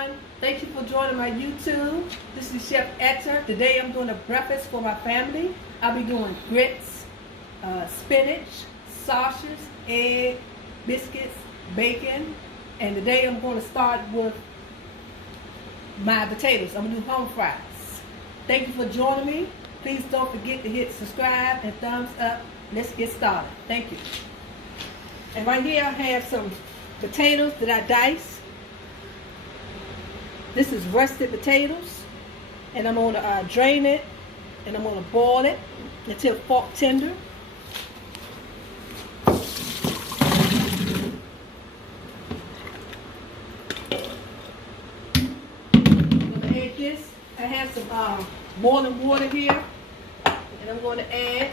everyone. Thank you for joining my YouTube. This is Chef Etta. Today I'm doing a breakfast for my family. I'll be doing grits, spinach, sausages, egg, biscuits, bacon. And today I'm going to start with my potatoes. I'm going to do home fries. Thank you for joining me. Please don't forget to hit subscribe and thumbs up. Let's get started. Thank you. And right here I have some potatoes that I diced. This is roasted potatoes, and I'm going to drain it, and I'm going to boil it until fork tender. I'm going to add this. I have some boiling water here, and I'm going to add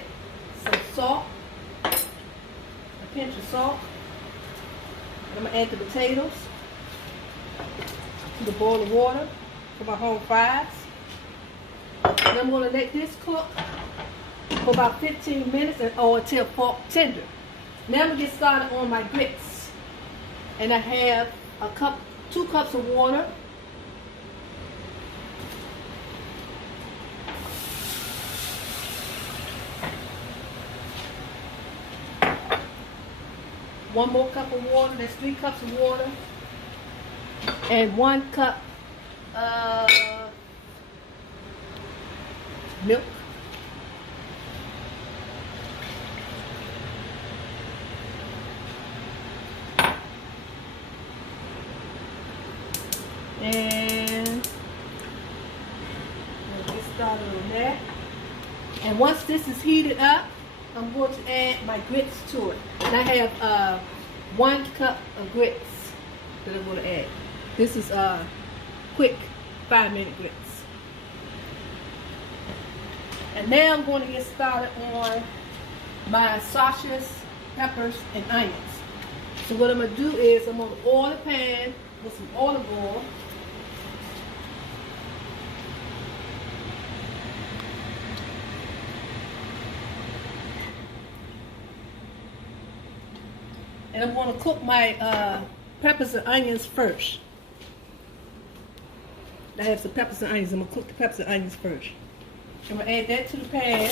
some salt, a pinch of salt. I'm going to add the potatoes to the boiling water for my home fries. And I'm going to let this cook for about 15 minutes or until fork tender. Now I'm going to get started on my grits. And I have 2 cups of water. One more cup of water. That's 3 cups of water. And 1 cup of milk. And we'll get started on that. And once this is heated up, I'm going to add my grits to it. And I have 1 cup of grits that I'm going to add. This is quick 5-minute grits. And now I'm going to get started on my sausages, peppers, and onions. So what I'm going to do is I'm going to oil the pan with some olive oil. And I'm going to cook my peppers and onions first. I have some peppers and onions. I'm going to cook the peppers and onions first. I'm going to add that to the pan.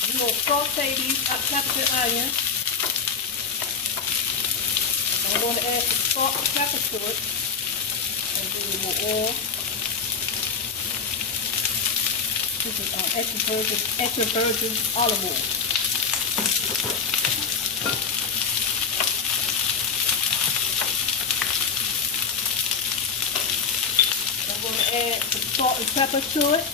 I'm going to saute these peppers and onions. I'm going to add some salt and pepper to it. And do a little more oil. This is extra virgin olive oil. I'm going to add some salt and pepper to it.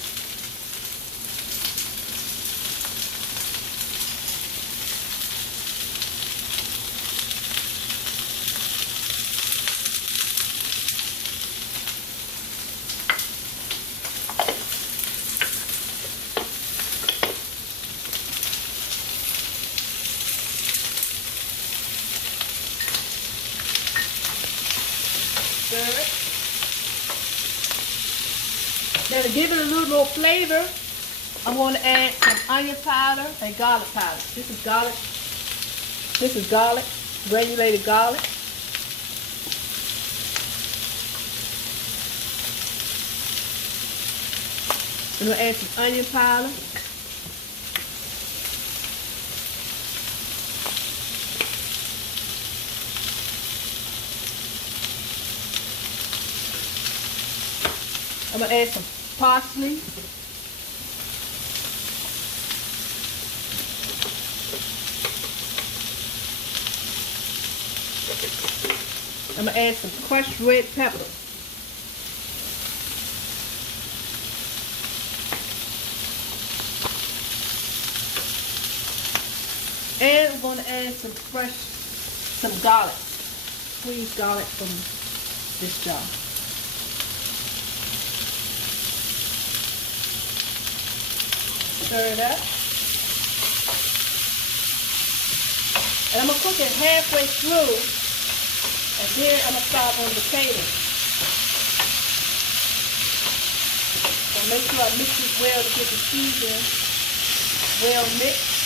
Now to give it a little more flavor, I'm going to add some onion powder and garlic powder. This is garlic. This is garlic, granulated garlic. I'm going to add some onion powder. I'm going to add some parsley. I'm going to add some crushed red pepper. And I'm going to add some garlic. Squeezed garlic from this jar. Stir it up. And I'm going to cook it halfway through, and then I'm going to start on the potatoes. So make sure I mix it well to get the seasoning well mixed.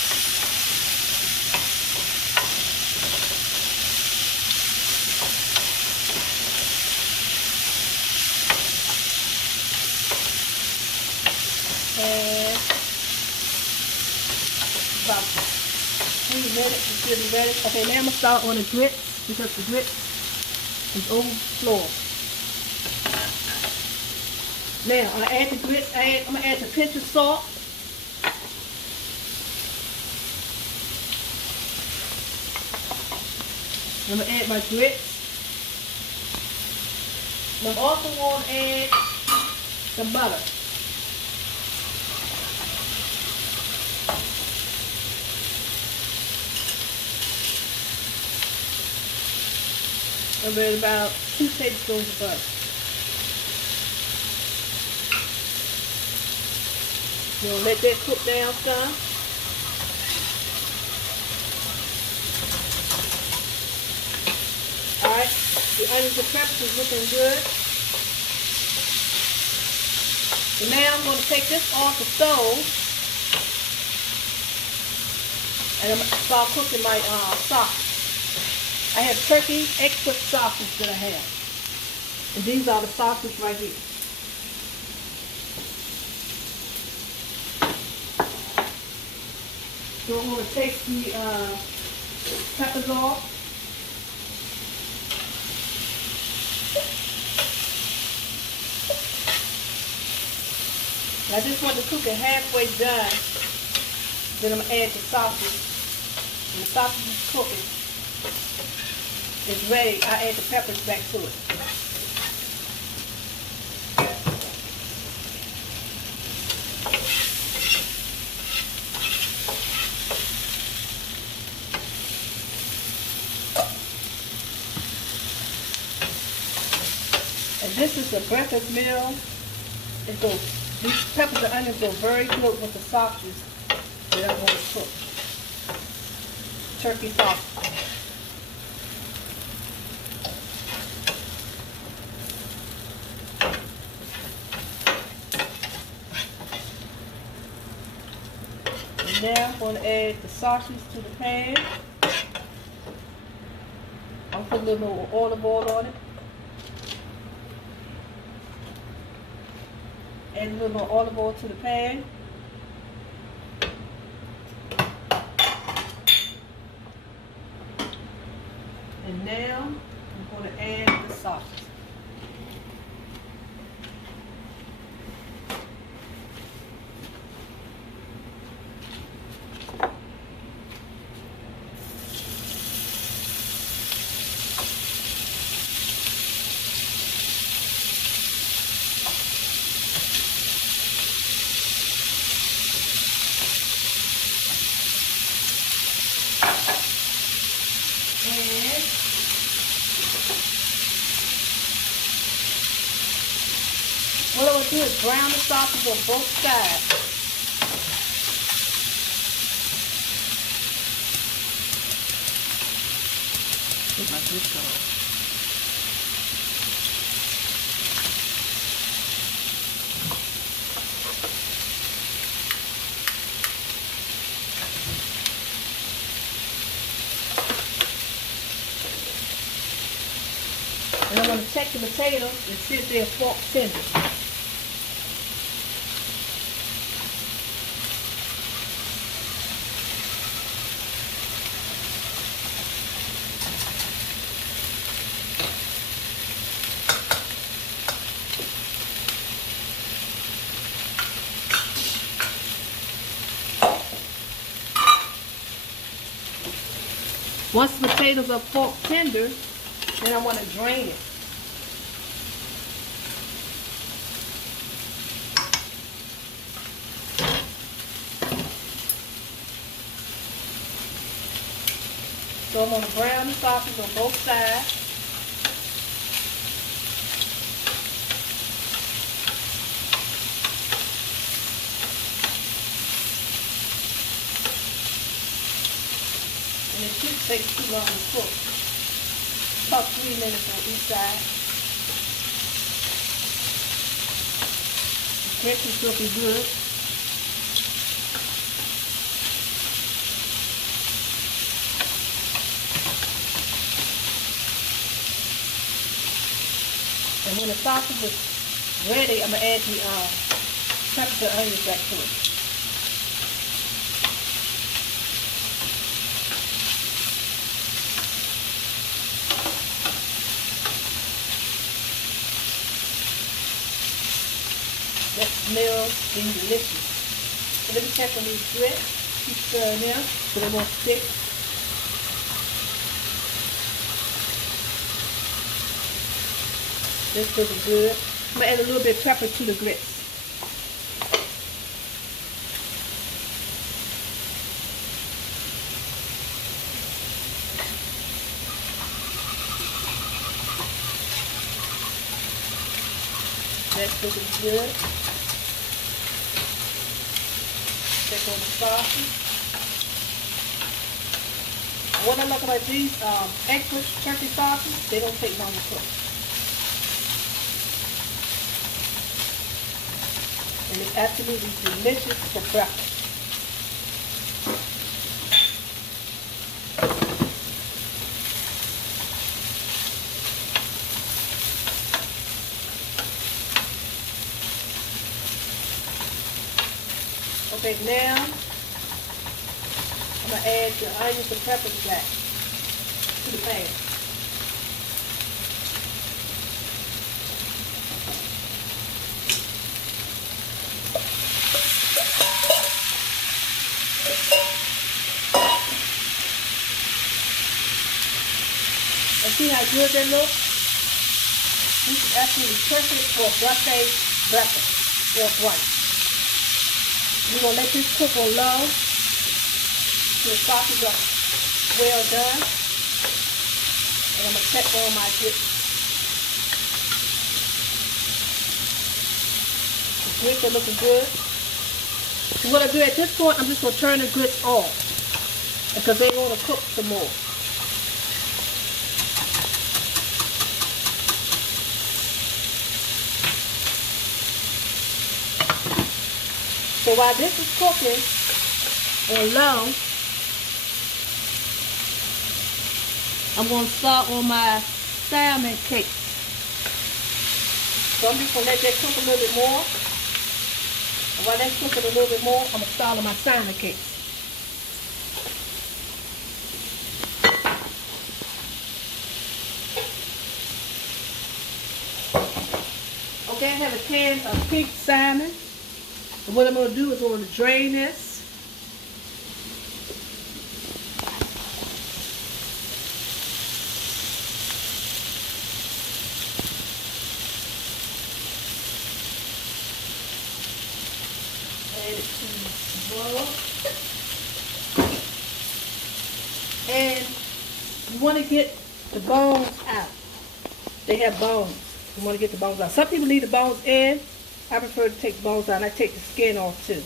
about 3 minutes. It should be ready. Okay, now I'm going to start on the grits because the grits is overflowing. Now, I'm going to add the grits. I'm going to add the pinch of salt. I'm going to add my grits. I'm also going to add some butter. I'm going to add about 2 tablespoons of butter. You're going to let that cook down some. Alright, the onions and peppers is looking good. So now I'm going to take this off the stove and I'm going to start cooking my sausage. I have turkey extra sausage that I have. And these are the sausages right here. So I'm going to take the peppers off. I just want to cook it halfway done. Then I'm going to add the sausage. When the sausage is cooking, it's ready. I add the peppers back to it. And this is a breakfast meal. It goes. These peppers and onions go very good with the sausages that I'm going to cook. Turkey sausage. And now I'm going to add the sausages to the pan. I'll put a little more olive oil on it. Add a little more olive oil to the pan. And now I'm going to add the sausage. What I'm going to do is brown the sausage on both sides. Look like this goes. And I'm going to check the potatoes and see if they're fork tender. Once the potatoes are fork tender, then I want to drain it. So I'm going to brown the sausage on both sides. And it shouldn't take too long to cook. About 3 minutes on each side. The texture's looking good. And when the sausage is ready, I'm going to add the peppers and onions back to it. That smells delicious. So let me check on these grits. Keep stirring them so they won't stick. This looking good. I'm going to add a little bit of pepper to the grits. That's looking good. Check on the sausage. What I like about these extra turkey sauces, they don't take long to cook. And it's absolutely delicious for breakfast. Okay, now I'm going to add the onions and peppers back to the pan. And see how good they look? This is absolutely perfect for a buffet breakfast or brunch. We're going to let this cook on low till the sausage are well done. And I'm going to check on my grits. The grits are looking good. So what I do at this point, I'm just going to turn the grits off because they want to cook some more. So while this is cooking on low, I'm going to start on my salmon cakes. So I'm just going to let that cook a little bit more. And while that's cooking a little bit more, I'm going to start on my salmon cakes. Okay, I have a can of pink salmon. And what I'm going to do is I'm going to drain this. Add it to the bowl. And you want to get the bones out. They have bones. You want to get the bones out. Some people leave the bones in. I prefer to take the bones out. I take the skin off too.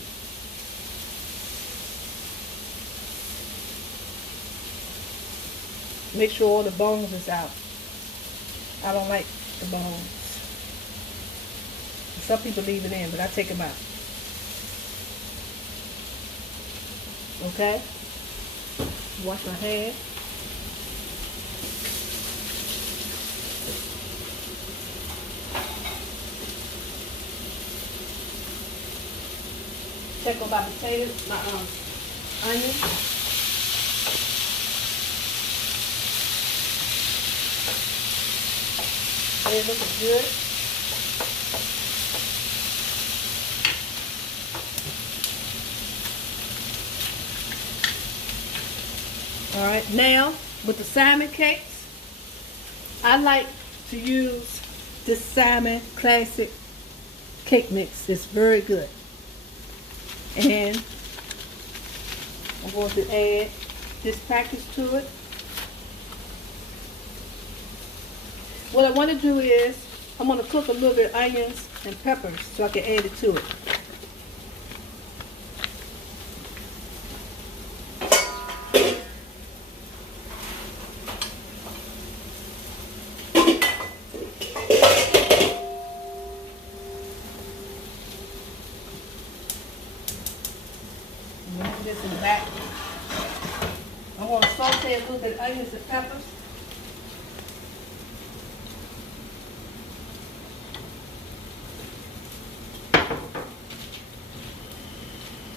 Make sure all the bones is out. I don't like the bones. Some people leave it in, but I take them out. Okay? Wash my hands. Check on my potatoes, my onions. They're looking good. All right, now with the salmon cakes, I like to use this salmon classic cake mix. It's very good. And I'm going to add this package to it. What I want to do is I'm going to cook a little bit of onions and peppers so I can add it to it. This in the back. I'm going to saute a little bit of onions and peppers.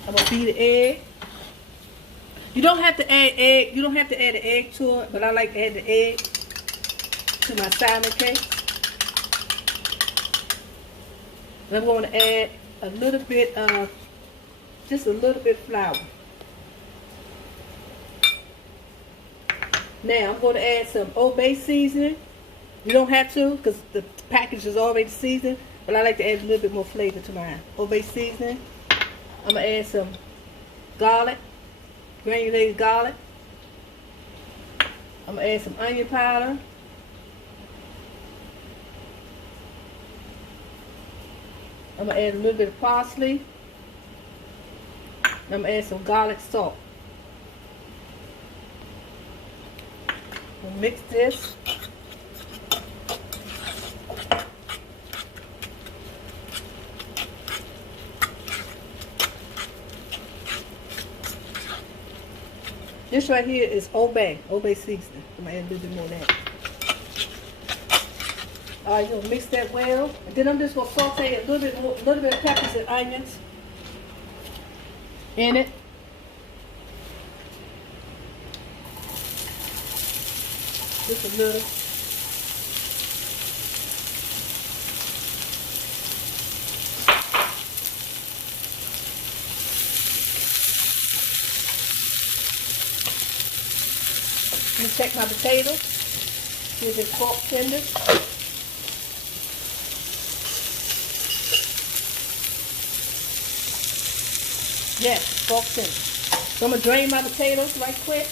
I'm going to beat the egg. You don't have to add egg. You don't have to add an egg to it, but I like to add the egg to my salmon cake. And I'm going to add a little bit of, just a little bit of flour. Now I'm going to add some Old Bay seasoning. You don't have to because the package is already seasoned, but I like to add a little bit more flavor to mine. Old Bay seasoning. I'm going to add some garlic, granulated garlic. I'm going to add some onion powder. I'm going to add a little bit of parsley. I'm going to add some garlic salt. We'll mix this. This right here is Old Bay seasoning. I'm going to add a little bit more of that. Alright, you're going to mix that well. And then I'm just going to saute a little bit of peppers and onions in it. Just a little. Let me check my potatoes. Here's the pork tenders. Yes, pork tenders. So I'm going to drain my potatoes right quick.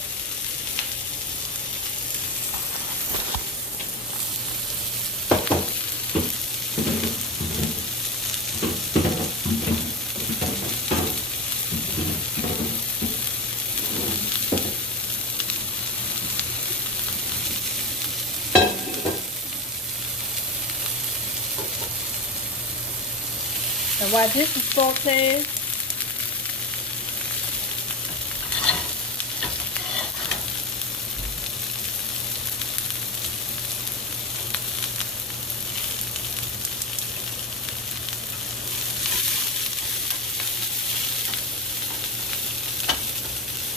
And while this is sauteing,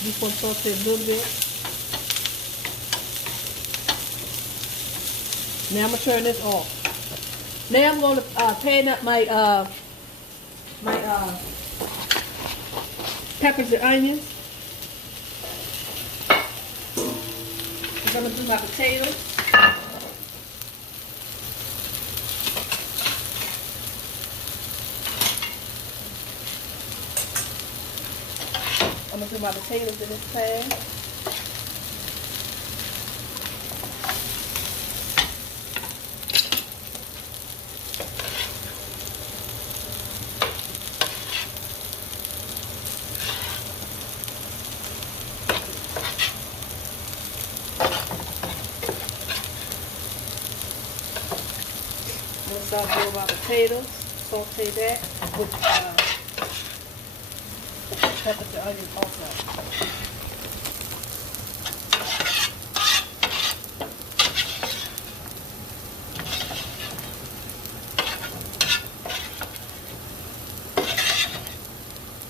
just want to saute a little bit. Now I'm going to turn this off. Now I'm going to pan up my peppers and onions. I'm going to do my potatoes. I'm going to do my potatoes in this pan. I'm going to saute my potatoes, saute that with peppers and onions also.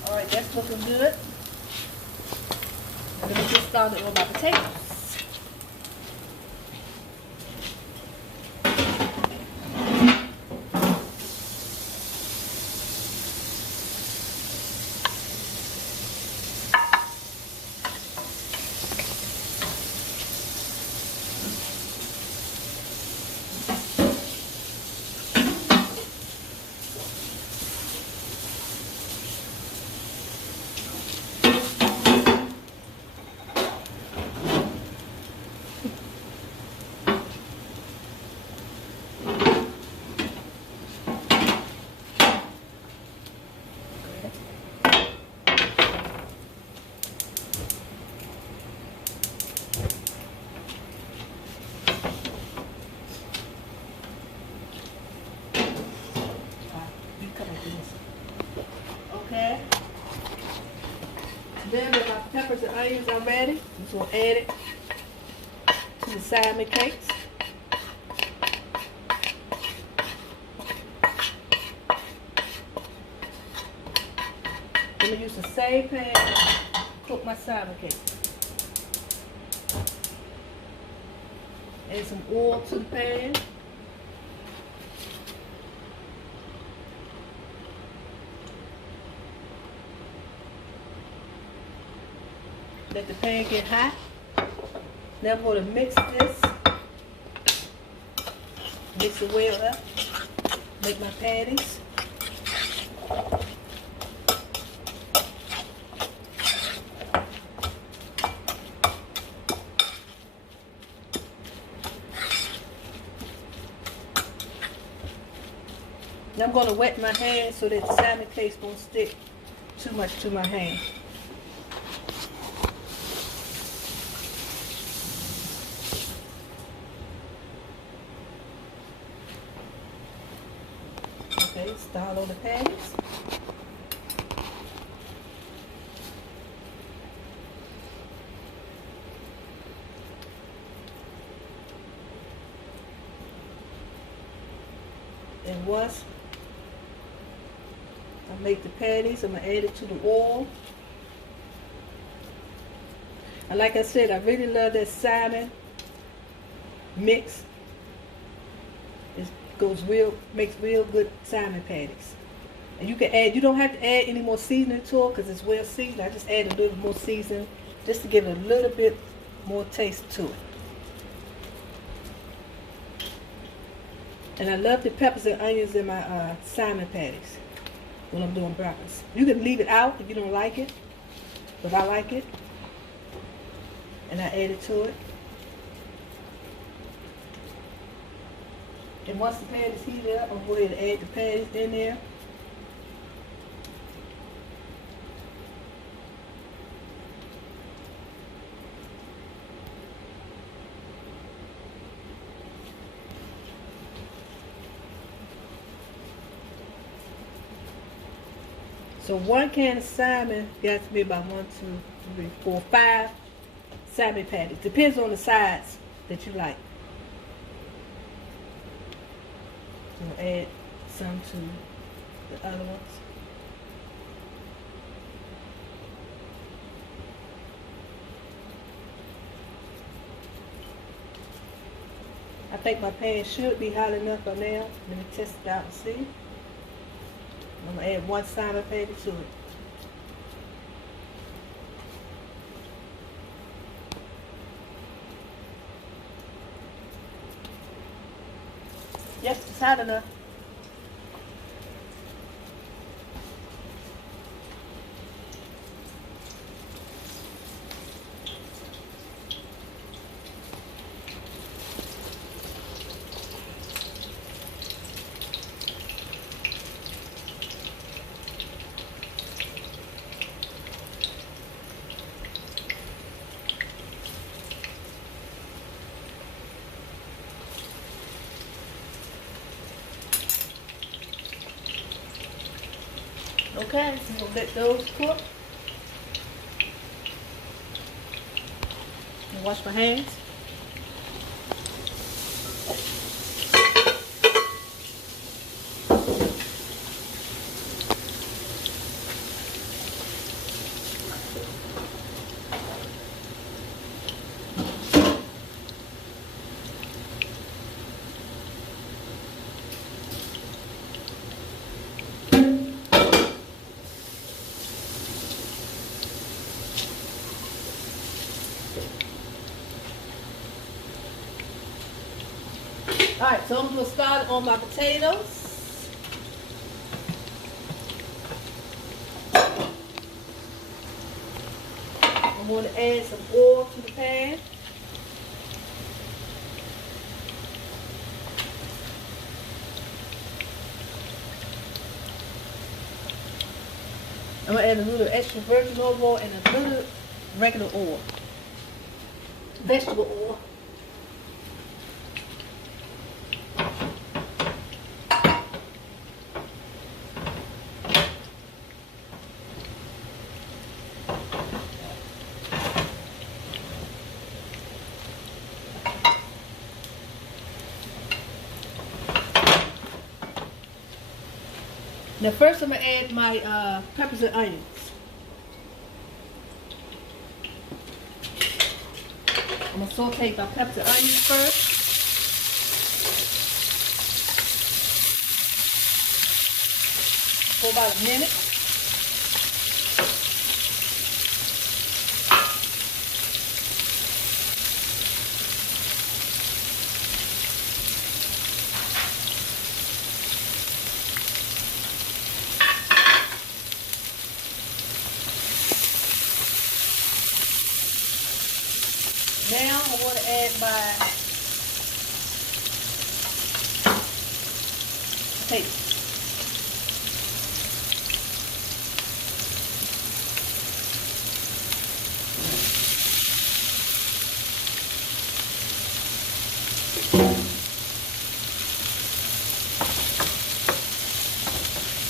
Alright, that's looking good. And let me get started with my potatoes. Okay. Then when my peppers and onions are ready, I'm just going to add it to the salmon cakes. I'm going to use the same pan to cook my salmon cake. Add some oil to the pan. Let the pan get hot. Now I'm going to mix this. Mix it well up. Make my patties. Now I'm going to wet my hand so that the salmon paste won't stick too much to my hand. Okay, start on the patties. And once I make the patties, I'm going to add it to the oil. And like I said, I really love that salmon mix. It makes real good salmon patties. And you can add, you don't have to add any more seasoning to it because it's well seasoned. I just add a little more seasoning just to give it a little bit more taste to it. And I love the peppers and onions in my salmon patties when I'm doing breakfast. You can leave it out if you don't like it, but I like it. And I add it to it. And once the patties heat up, I'll go ahead and add the patties in there. So 1 can of salmon got to be about 1, 2, 3, 4, 5 salmon patties. Depends on the size that you like. So add some to the other ones. I think my pan should be hot enough by now. Let me test it out and see. I'm going to add 1 salmon patty to it. Yes, it's hot enough. Okay, so we'll let those cook. And wash my hands. Alright, so I'm going to start on my potatoes. I'm going to add some oil to the pan. I'm going to add a little extra virgin olive oil and a little regular oil. Vegetable oil. Now first I'm going to add my peppers and onions. I'm going to saute my peppers and onions first. For about a minute. Now I want to add my potatoes.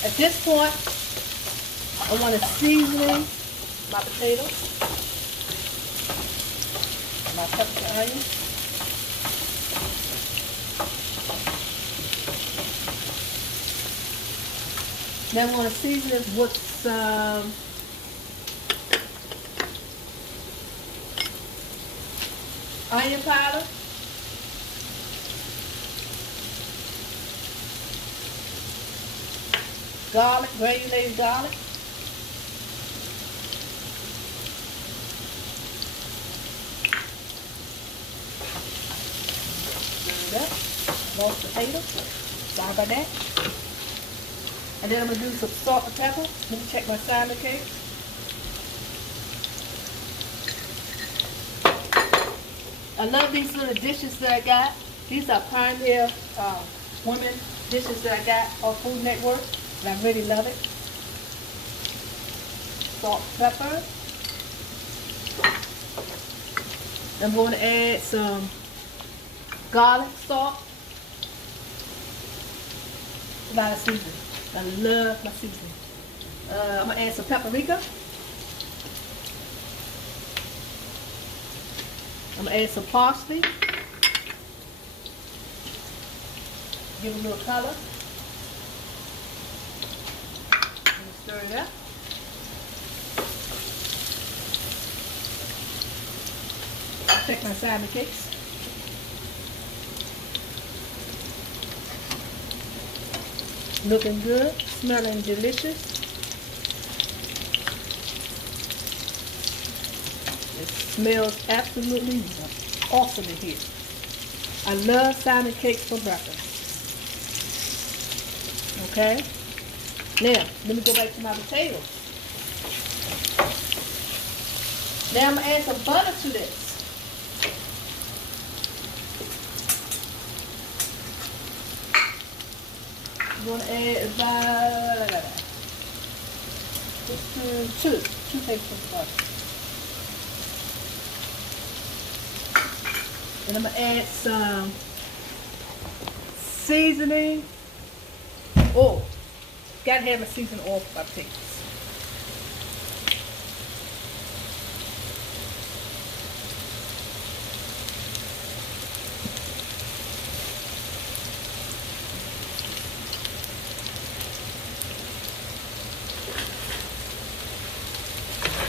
At this point, I want to season my potatoes, my pepper and onions. Then I want to season it with some onion powder, garlic, granulated garlic, roast potatoes, sorry about that. And then I'm going to do some salt and pepper. Let me check my salmon cake. I love these little dishes that I got. These are Pioneer women dishes that I got on Food Network, and I really love it. Salt, pepper. I'm going to add some garlic salt. A lot of seasoning. I love my seasoning. I'm going to add some paprika. I'm going to add some parsley. Give it a little color. Stir it up. I'll take my salmon cakes. Looking good, smelling delicious. It smells absolutely awesome in here. I love salmon cakes for breakfast. Okay? Now, let me go back to my potatoes. Now I'm going to add some butter to this. I'm going to add about two tablespoons of butter. And I'm going to add some seasoning oil. Got to have a seasoning oil for my potatoes.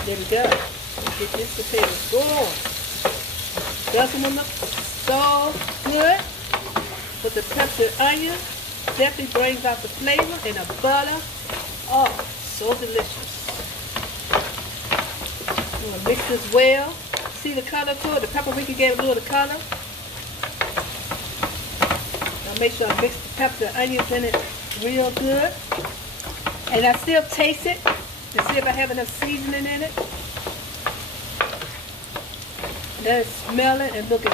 There we go. Let's get this potatoes going. Doesn't look so good, but the pepper and onion definitely brings out the flavor, and the butter, oh, so delicious. I'm going to mix this well. See the color to it? The paprika gave a little color. Now make sure I mix the pepper and onions in it real good. And I still taste it to see if I have enough seasoning in it. That is smelling and looking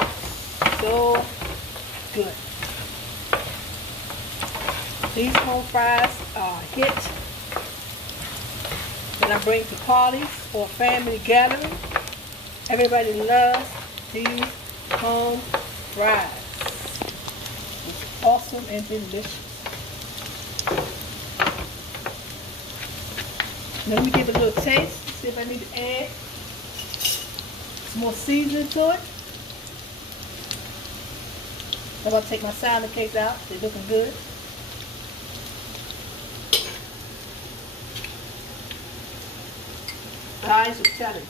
so good. These home fries are a hit when I bring to parties or family gathering. Everybody loves these home fries. It's awesome and delicious. Now let me give it a little taste, see if I need to add some more seasoning to it. I'm going to take my salmon cakes out. They're looking good. Guys, I'm telling you,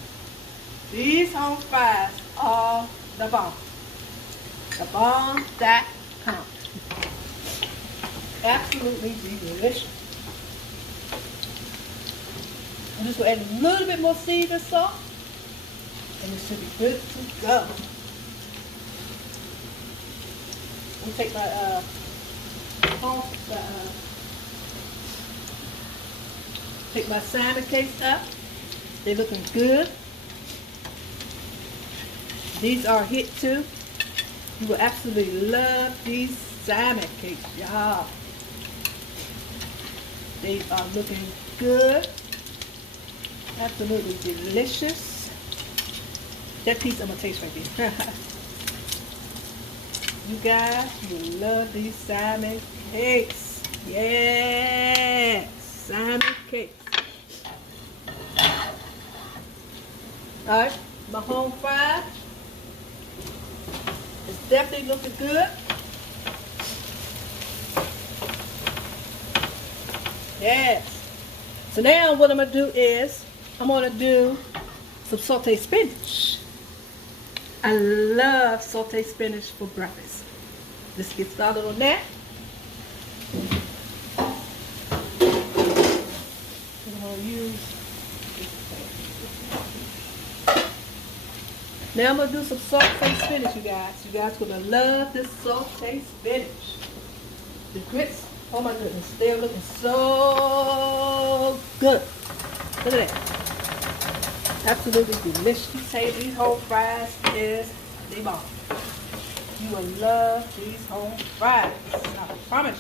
these home fries are the bomb. The bomb.com. Absolutely delicious. I'm just going to add a little bit more seasoning salt, and it should be good to go. I'm going to take my take my salmon cakes up. They're looking good. These are a hit too. You will absolutely love these salmon cakes, y'all. They are looking good. Absolutely delicious. That piece I'm gonna taste right there. You guys will love these salmon cakes. Yes, salmon cakes. Alright, my home fries. It's definitely looking good. Yes. So now what I'm going to do is, I'm going to do some sauteed spinach. I love sauteed spinach for breakfast. Let's get started on that. I'm going to use, now I'm going to do some sauteed spinach, you guys. You guys are going to love this sauteed spinach. The grits, oh my goodness, they're looking so good. Look at that. Absolutely delicious. Say these whole fries is the bomb. You will love these whole fries. I promise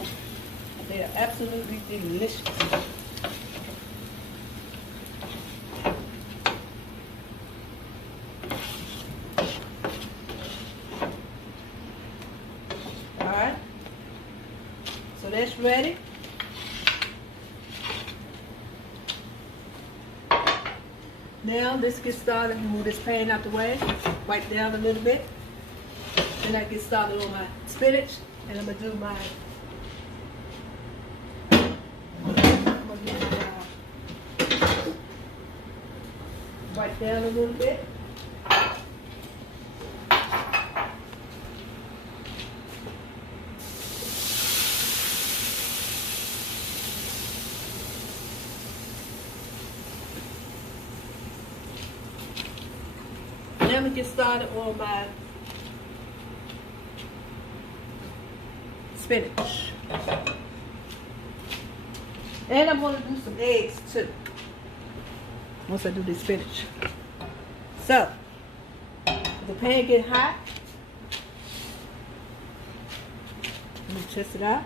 you. They are absolutely delicious. Alright. So that's ready. Now let's get started and move this pan out the way. Wipe down a little bit. Then I get started on my spinach, and I'm gonna do my wipe down a little bit. Now I'm going to get started on my spinach. And I'm going to do some eggs too, once I do the spinach. So, if the pan get hot, let me test it out.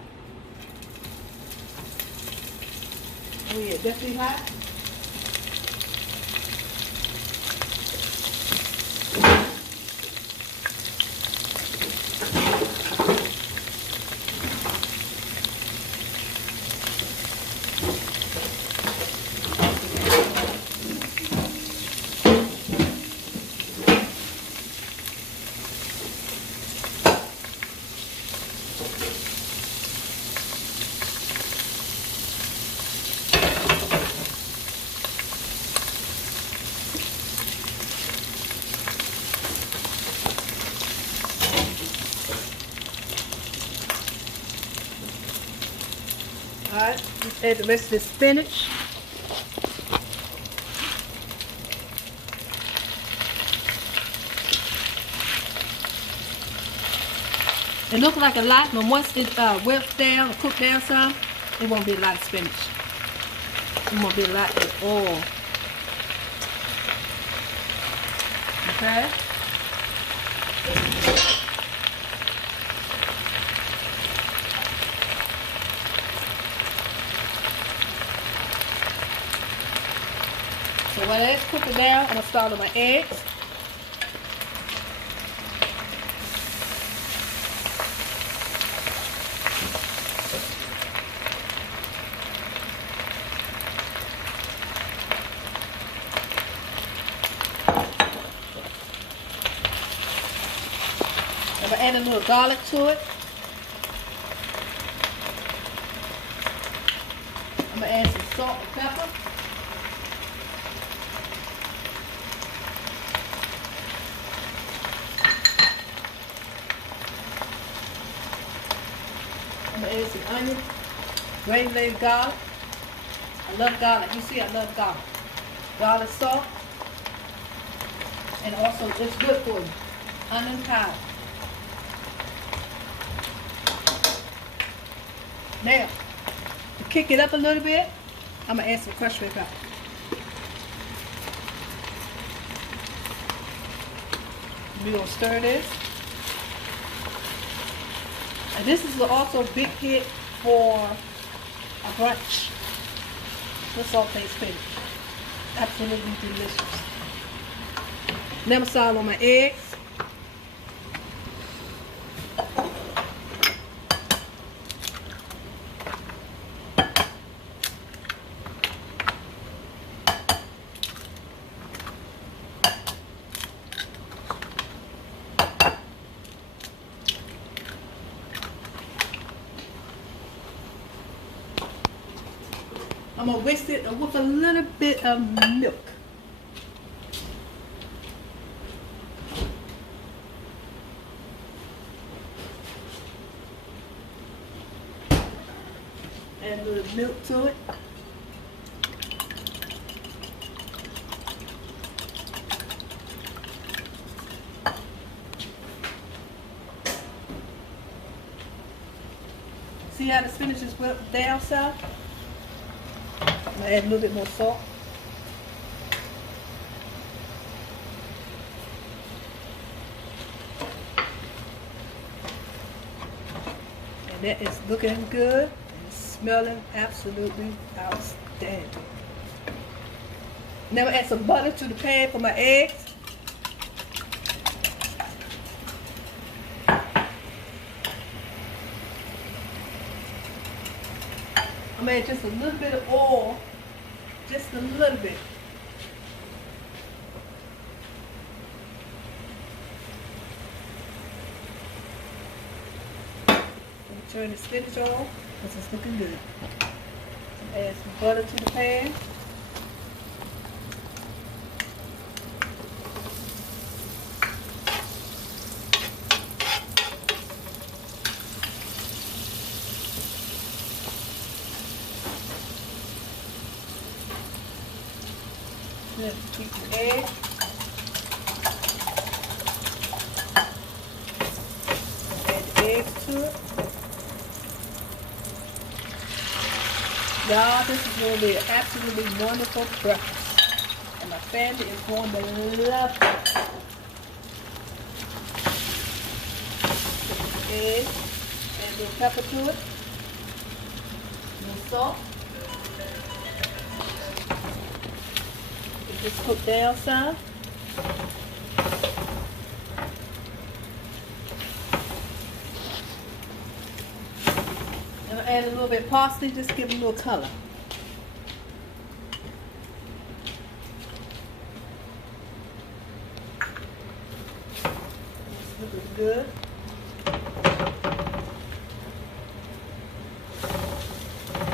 Oh yeah, definitely hot. Alright, let's add the rest of the spinach. It looks like a lot, but once it wilts down or cooked down some, it won't be a lot of spinach. It won't be a lot at all. Okay? So while that's cooking down, I'm going to start on my eggs. I'm going to add a little garlic to it. I'm going to add some salt and pepper. I'm going to add some onion, grated garlic. I love garlic. You see, I love garlic. Garlic salt. And also, it's good for you. Onion powder. Now, to kick it up a little bit, I'm going to add some crushed red pepper. We're going to stir this. And this is also a big hit for a brunch. The sauteed spinach. Absolutely delicious. Lemon salt on my eggs. I'm going to whisk it with a little bit of milk. Add a little milk to it. See how the spinach is whipped down south? I'm going to add a little bit more salt. And that is looking good and it's smelling absolutely outstanding. Now I'm going to add some butter to the pan for my eggs. I'm going to add just a little bit of oil. Just a little bit. Turn the spinach on because it's looking good. Add some butter to the pan. Then keep the egg. Add the eggs to it. Y'all, this is going to be an absolutely wonderful breakfast. And my family is going to love it. Put the egg, add a little pepper to it. A little salt. Get this cooked down some. Add a little bit of parsley, just give it a little color. It's looking good.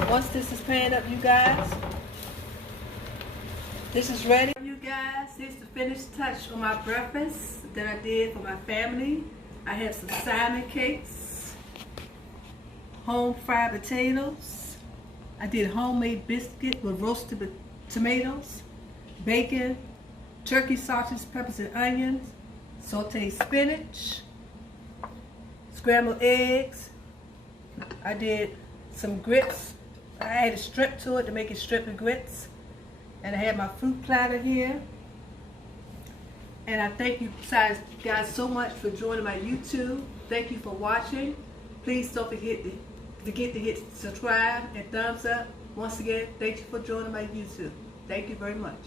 Once this is panned up, you guys, this is ready. You guys, here's the finished touch on my breakfast that I did for my family. I have some salmon cakes. Home fried potatoes. I did homemade biscuit with roasted tomatoes, bacon, turkey sausage, peppers and onions, sauteed spinach, scrambled eggs. I did some grits. I added shrimp to it to make it shrimp and grits. And I had my fruit platter here. And I thank you guys so much for joining my YouTube. Thank you for watching. Please don't forget to hit subscribe and thumbs up. Once again, thank you for joining my YouTube. Thank you very much.